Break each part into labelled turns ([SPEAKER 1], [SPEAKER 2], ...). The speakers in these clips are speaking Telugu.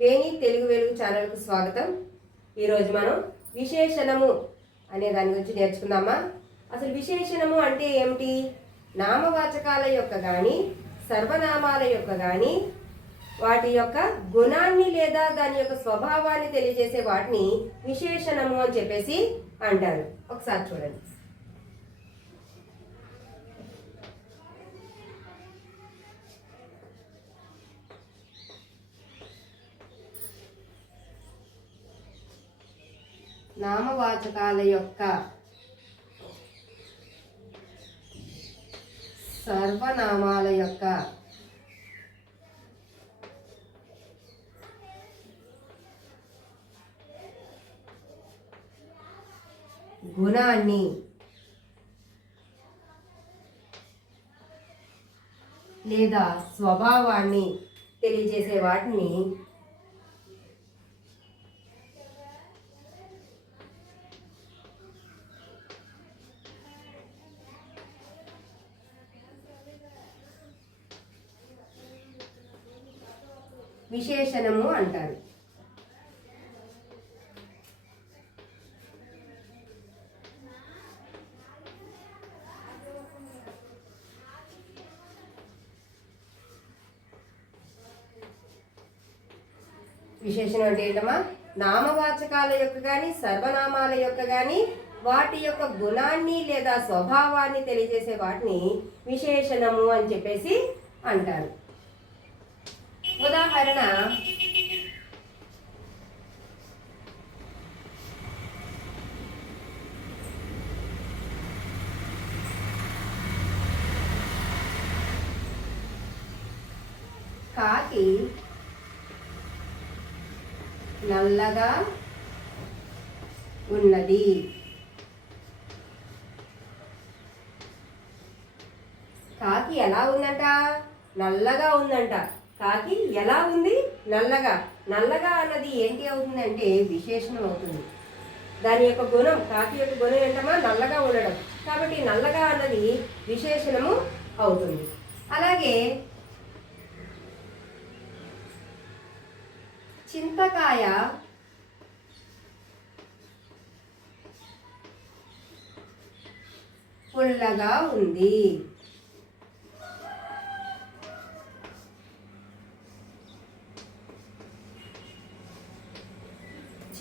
[SPEAKER 1] వేణి తెలుగు వెలుగు ఛానల్కు స్వాగతం. ఈరోజు మనం విశేషణము అనే దాని గురించి నేర్చుకుందామా? అసలు విశేషణము అంటే ఏమిటి? నామవాచకాల యొక్క కానీ సర్వనామాల యొక్క కానీ వాటి యొక్క గుణాన్ని లేదా దాని యొక్క స్వభావాన్ని తెలియజేసే వాటిని విశేషణము అని చెప్పేసి అంటారు. ఒకసారి చూడండి. నామవాచకాల యొక్క సర్వనామాల యొక్క గుణాన్ని లేదా స్వభావాన్ని తెలియజేసే వాటిని విశేషణము అంటారు. విశేషణం అంటే ఏంటమ్మా? నామవాచకాల యొక్క కానీ సర్వనామాల యొక్క కానీ వాటి యొక్క గుణాన్ని లేదా స్వభావాన్ని తెలియజేసే వాటిని విశేషణము అని చెప్పేసి అంటారు. ఉదాహరణ కాకి నల్లగా ఉన్నది. కాకి ఎలా ఉందంట? నల్లగా ఉందంట. కాకి ఎలా ఉంది? నల్లగా. నల్లగా అన్నది ఏంటి అవుతుందంటే విశేషణం అవుతుంది. దాని యొక్క గుణం కాకి యొక్క గుణం ఏంటమ్మా? నల్లగా ఉండడం. కాబట్టి నల్లగా అన్నది విశేషణము అవుతుంది. అలాగే చింతకాయ. పుల్లగా ఉంది.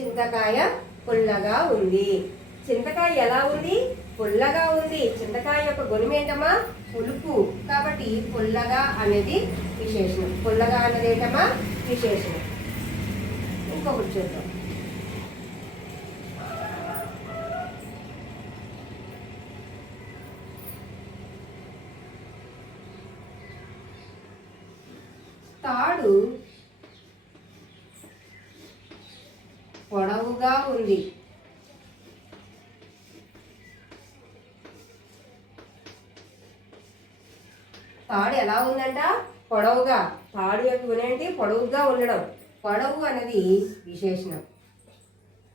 [SPEAKER 1] చింతకాయ పుల్లగా ఉంది. చింతకాయ ఎలా ఉంది? పుల్లగా ఉంది. చింతకాయ యొక్క గుణం ఏంటమ్మా? పులుపు. కాబట్టి పుల్లగా అనేది విశేషణం. పుల్లగా అనేది ఏంటమ్మా? విశేషణం. ఇంకొకటి చేద్దాం. తాడు పొడవుగా ఉంది. తాడు ఎలా ఉందంట? పొడవుగా. తాడు యొక్క గుణం ఏంటి? పొడవుగా ఉండడం. పొడవు అన్నది విశేషణం.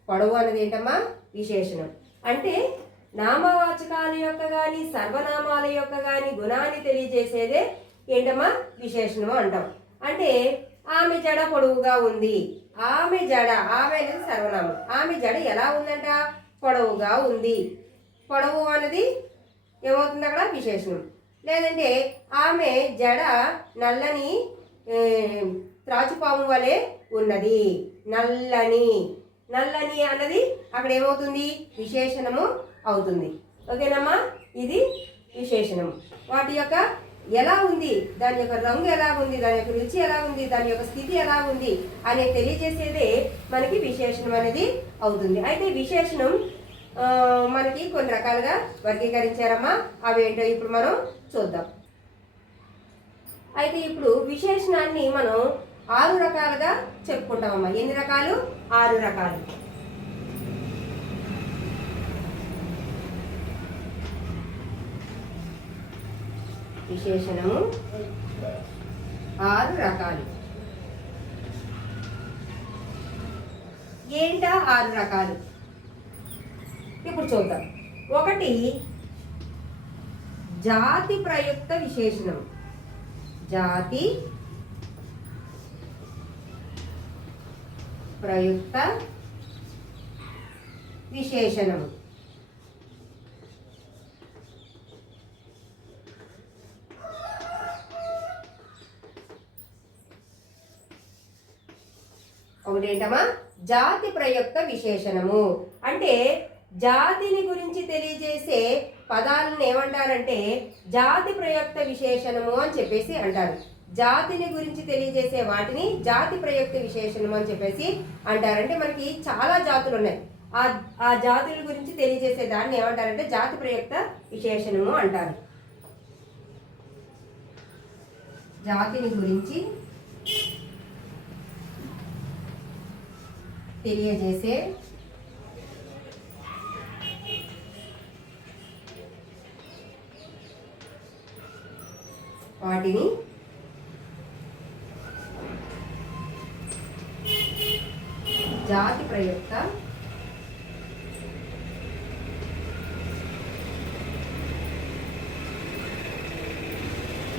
[SPEAKER 1] పొడవు అన్నది ఏంటమ్మా? విశేషణం. అంటే నామవాచకాల యొక్క కానీ సర్వనామాల యొక్క కానీ గుణాన్ని తెలియజేసేదే ఏంటమ్మా? విశేషణం అంటాం. అంటే ఆమె జడ పొడవుగా ఉంది. ఆమె జడ ఆమె అనేది సర్వనామం. ఆమె జడ ఎలా ఉందంట? పొడవుగా ఉంది. పొడవు అన్నది ఏమవుతుంది అక్కడ? విశేషణం. లేదంటే ఆమె జడ నల్లని త్రాచుపాము వలె ఉన్నది. నల్లని. నల్లని అన్నది అక్కడ ఏమవుతుంది? విశేషణము అవుతుంది. ఓకేనమ్మా? ఇది విశేషణం వాటి యొక్క ఎలా ఉంది? దాని యొక్క రంగు ఎలా ఉంది? దాని యొక్క రుచి ఎలా ఉంది? దాని యొక్క స్థితి ఎలా ఉంది? అని తెలియజేసేదే మనకి విశేషణం అనేది అవుతుంది. అయితే విశేషణం మనకి కొన్ని రకాలుగా వర్గీకరించారమ్మా. అవి ఏంటో ఇప్పుడు మనం చూద్దాం. అయితే ఇప్పుడు విశేషణాన్ని మనం ఆరు రకాలుగా చెప్పుకుంటామమ్మా. ఎన్ని రకాలు? ఆరు రకాలు. విశేషణము? ఆరు రకాలు. ఏంటా ఆరు రకాలు? ఇప్పుడు చూద్దాం. ఒకటి జాతి ప్రయుక్త విశేషణం. జాతి ప్రయుక్త విశేషణము. ఒకటేంటమ్మా? జాతి ప్రయుక్త విశేషణము. అంటే జాతిని గురించి తెలియజేసే పదాలను ఏమంటారంటే జాతి ప్రయుక్త విశేషణము అని చెప్పేసి అంటారు. జాతిని గురించి తెలియజేసే వాటిని జాతి ప్రయుక్త విశేషణం అని చెప్పేసి అంటారంటే మనకి చాలా జాతులు ఉన్నాయి ఆ ఆ జాతుల గురించి తెలియజేసే దాన్ని ఏమంటారంటే జాతి ప్రయుక్త విశేషణము అంటారు. జాతిని గురించి తెలియజేసే వాటిని జాతి ప్రయుక్త.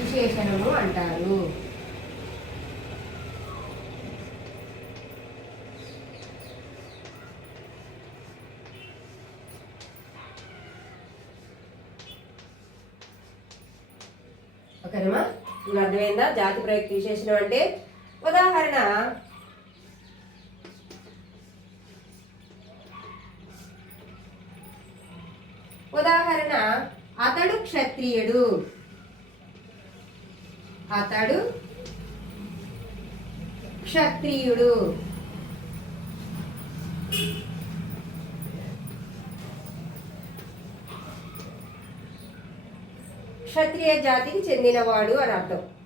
[SPEAKER 1] విశేషణము అంటారు. ఓకేనమ్మా అర్థమైందా? జాతి ప్రయుక్త విశేషణం అంటే ఉదాహరణ ఉదాహరణ అతడు క్షత్రియుడు. అతడు క్షత్రియుడు. క్షత్రియ జాతికి చెందినవాడు అని అర్థం.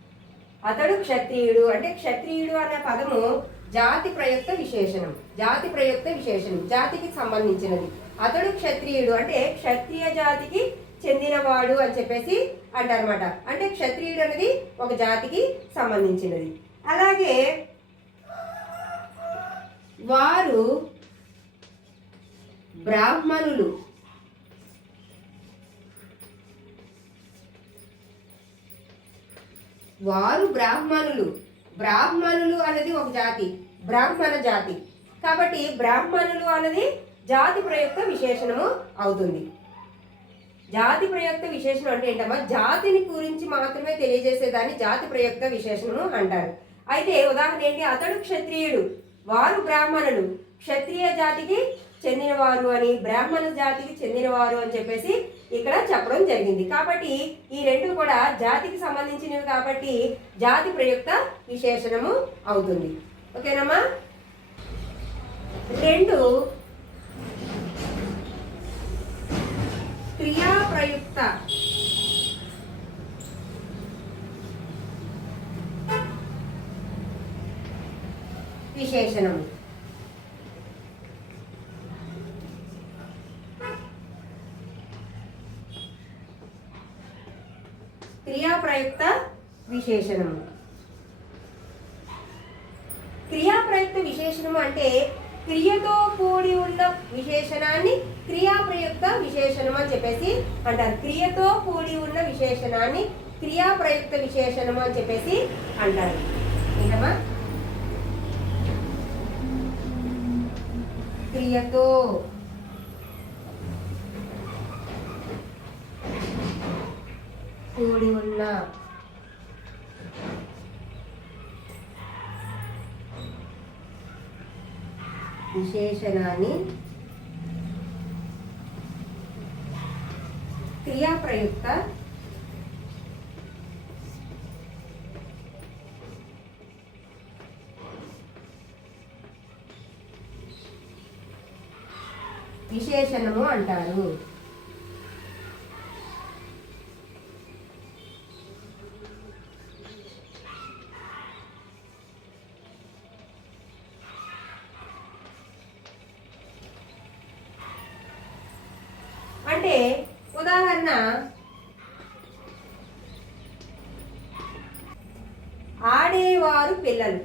[SPEAKER 1] అతడు క్షత్రియుడు. అంటే క్షత్రియుడు అనే పదము జాతి ప్రయుక్త విశేషణం. జాతి ప్రయుక్త విశేషణం. జాతికి సంబంధించినది. అతడు క్షత్రియుడు. అంటే క్షత్రియ జాతికి చెందినవాడు అని చెప్పేసి అంటారనమాట అంటే క్షత్రియుడు అనేది ఒక జాతికి సంబంధించినది. అలాగే వారు బ్రాహ్మణులు. వారు బ్రాహ్మణులు. బ్రాహ్మణులు అనేది ఒక జాతి. బ్రాహ్మణ జాతి. కాబట్టి బ్రాహ్మణులు అనేది జాతి ప్రయుక్త విశేషణము అవుతుంది. జాతి ప్రయుక్త విశేషణం అంటే ఏంటమ్మా? జాతిని గురించి మాత్రమే తెలియజేసేదాన్ని జాతి ప్రయుక్త విశేషణము అంటారు. అయితే ఉదాహరణ ఏంటి? అతడు క్షత్రియుడు. వారు బ్రాహ్మణులు. క్షత్రియ జాతికి చెందినవారు అని బ్రాహ్మణ జాతికి చెందినవారు అని చెప్పేసి ఇక్కడ చెప్పడం జరిగింది. కాబట్టి ఈ రెండు కూడా జాతికి సంబంధించినవి కాబట్టి జాతి ప్రయుక్త విశేషణము అవుతుంది. ఓకేనమ్మా? రెండు క్రియా ప్రయుక్త విశేషణము. క్రియాప్రయుక్త విశేషణము. క్రియాప్రయుక్త విశేషణము అంటే క్రియతో కూడి ఉన్న విశేషణాన్ని క్రియాప్రయుక్త విశేషణం అని చెప్పేసి అంటారు. క్రియతో కూడి ఉన్న విశేషణాన్ని క్రియాప్రయుక్త విశేషణము అని చెప్పేసి అంటారు. ఏంటమ్మా? క్రియతో కూడి ఉన్న విశేషణాన్ని క్రియాప్రయుక్త విశేషణము అంటారు అంటే ఉదాహరణ ఆడేవారు పిల్లలు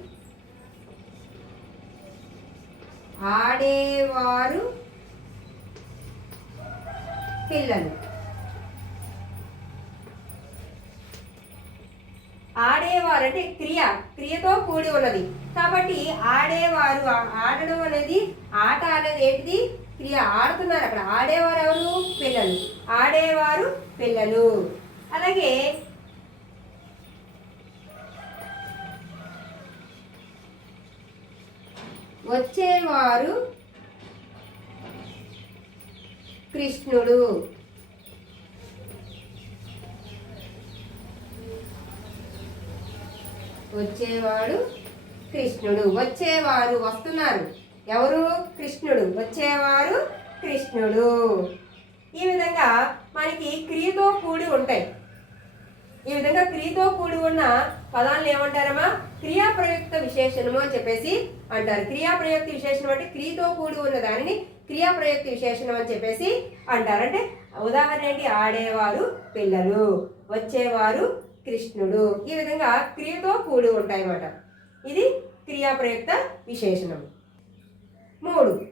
[SPEAKER 1] అనేవారు పిల్లలు. ఆడేవారు అంటే క్రియ క్రియతో కూడి ఉన్నది. కాబట్టి ఆడేవారు ఆడడం అనేది ఆట అనేది ఏంటిది? క్రియ ఆడుతున్నారు అక్కడ. ఆడేవారు ఎవరు పిల్లలు. ఆడేవారు పిల్లలు. అలాగే వచ్చేవారు కృష్ణుడు. వచ్చేవాడు కృష్ణుడు. వచ్చేవారు వస్తున్నారు. ఎవరు? కృష్ణుడు. వచ్చేవారు కృష్ణుడు. ఈ విధంగా మనకి క్రియతో కూడి ఉంటాయి. ఈ విధంగా క్రియతో కూడి ఉన్న పదాలను ఏమంటారమ్మా? క్రియాప్రయుక్త విశేషణము అని చెప్పేసి అంటారు. క్రియాప్రయుక్త విశేషణం అంటే క్రియతో కూడి ఉన్న దానిని క్రియాప్రయక్త విశేషణం అని చెప్పేసి అంటారు. అంటే ఉదాహరణ ఏంటి? ఆడేవారు పిల్లలు వచ్చేవారు కృష్ణుడు. ఈ విధంగా క్రియతో కూడి ఉంటాయి అన్నమాట ఇది క్రియా ప్రయుక్త విశేషణం. మూడు.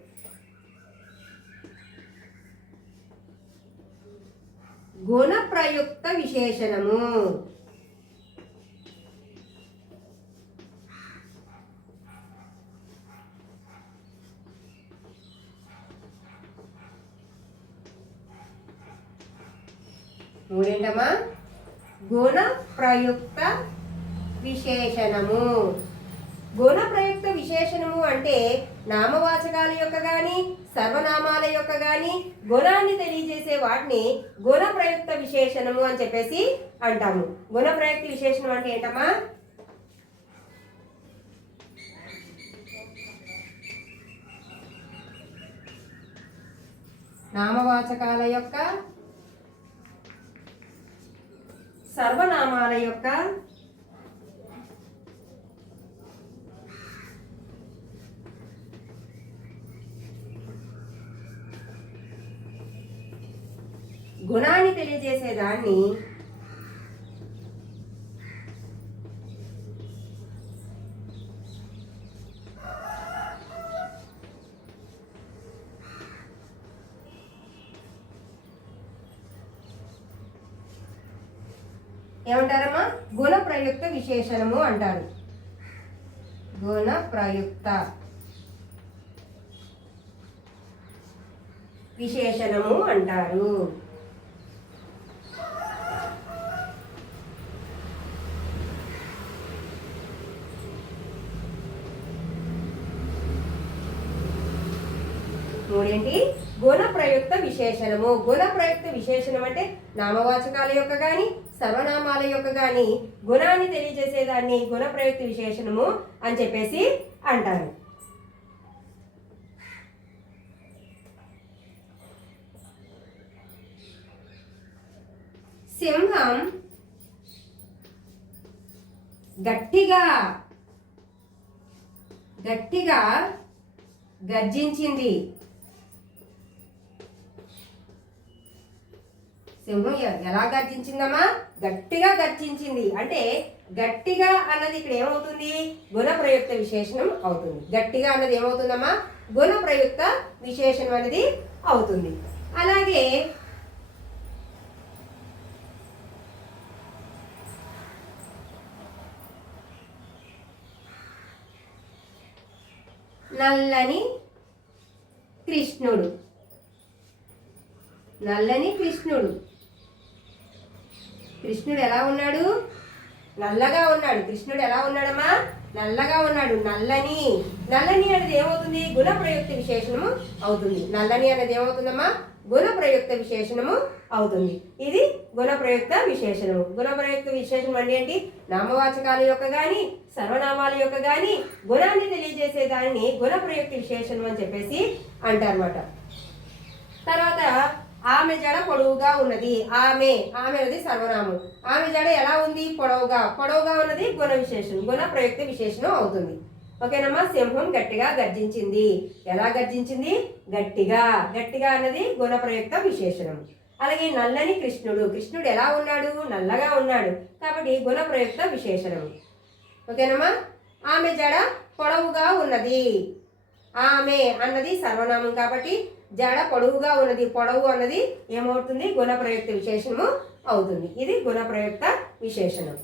[SPEAKER 1] గుణ ప్రయుక్త విశేషణము. మూడేంటమ్మా? గుణ ప్రయుక్త విశేషణము. గుణ ప్రయుక్త విశేషణము అంటే నామవాచకాల యొక్క గాని సర్వనామాల యొక్క గాని గుణాన్ని తెలియజేసే వాటిని గుణ ప్రయుక్త విశేషణము అని చెప్పేసి అంటాము. గుణ ప్రయుక్త విశేషణం అంటే ఏంటమ్మా? నామవాచకాల యొక్క సర్వనామాల యొక్క గుణాన్ని తెలియజేసే దాన్ని ఏమంటారమ్మా గుణ ప్రయుక్త విశేషణము అంటారు. గుణ ప్రయుక్త విశేషణము అంటారు. మూడేంటి? గుణ ప్రయుక్త విశేషణము. గుణ ప్రయుక్త విశేషణం అంటే నామవాచకాల యొక్క కానీ సర్వనామాల యొక్క గాని గుణాన్ని తెలియజేసేదాన్ని గుణ ప్రయుక్తి విశేషణము అని చెప్పేసి అంటారు. సింహం గట్టిగా గట్టిగా గర్జించింది. సింహం ఎలా గర్జించిందమ్మా? గట్టిగా గర్జించింది. అంటే గట్టిగా అన్నది ఇక్కడ ఏమవుతుంది? గుణ ప్రయుక్త విశేషణం అవుతుంది. గట్టిగా అన్నది ఏమవుతుందమ్మా? గుణ ప్రయుక్త విశేషణం అనేది అవుతుంది. అలాగే నల్లని కృష్ణుడు. నల్లని కృష్ణుడు. కృష్ణుడు ఎలా ఉన్నాడు? నల్లగా ఉన్నాడు. కృష్ణుడు ఎలా ఉన్నాడమ్మా? నల్లగా ఉన్నాడు. నల్లని. నల్లని అనేది ఏమవుతుంది? గుణ ప్రయుక్త విశేషణము అవుతుంది. నల్లని అనేది ఏమవుతుందమ్మా? గుణ ప్రయుక్త విశేషణము అవుతుంది. ఇది గుణ ప్రయుక్త విశేషణము. గుణ ప్రయుక్త విశేషణం అంటే ఏంటి? నామవాచకాల యొక్క కానీ సర్వనామాల యొక్క కానీ గుణాన్ని తెలియజేసే దానిని గుణ ప్రయుక్త విశేషణం అని చెప్పేసి అంటారన్నమాట. తర్వాత ఆమె జడ పొడవుగా ఉన్నది. ఆమె ఆమె అనేది సర్వనామం. ఆమె జడ ఎలా ఉంది? పొడవుగా. పొడవుగా ఉన్నది గుణ విశేషణం గుణ ప్రయుక్త విశేషణం అవుతుంది. ఓకేనమ్మా? సింహం గట్టిగా గర్జించింది. ఎలా గర్జించింది? గట్టిగా. గట్టిగా అన్నది గుణ ప్రయుక్త విశేషణం. అలాగే నల్లని కృష్ణుడు. కృష్ణుడు ఎలా ఉన్నాడు? నల్లగా ఉన్నాడు. కాబట్టి గుణ ప్రయుక్త విశేషణం. ఓకేనమ్మా? ఆమె జడ పొడవుగా ఉన్నది. ఆమె అన్నది సర్వనామం కాబట్టి జడ పొడవుగా ఉన్నది పొడవు అన్నది ఏమవుతుంది? గుణ విశేషము అవుతుంది. ఇది గుణప్రయుక్త విశేషణం.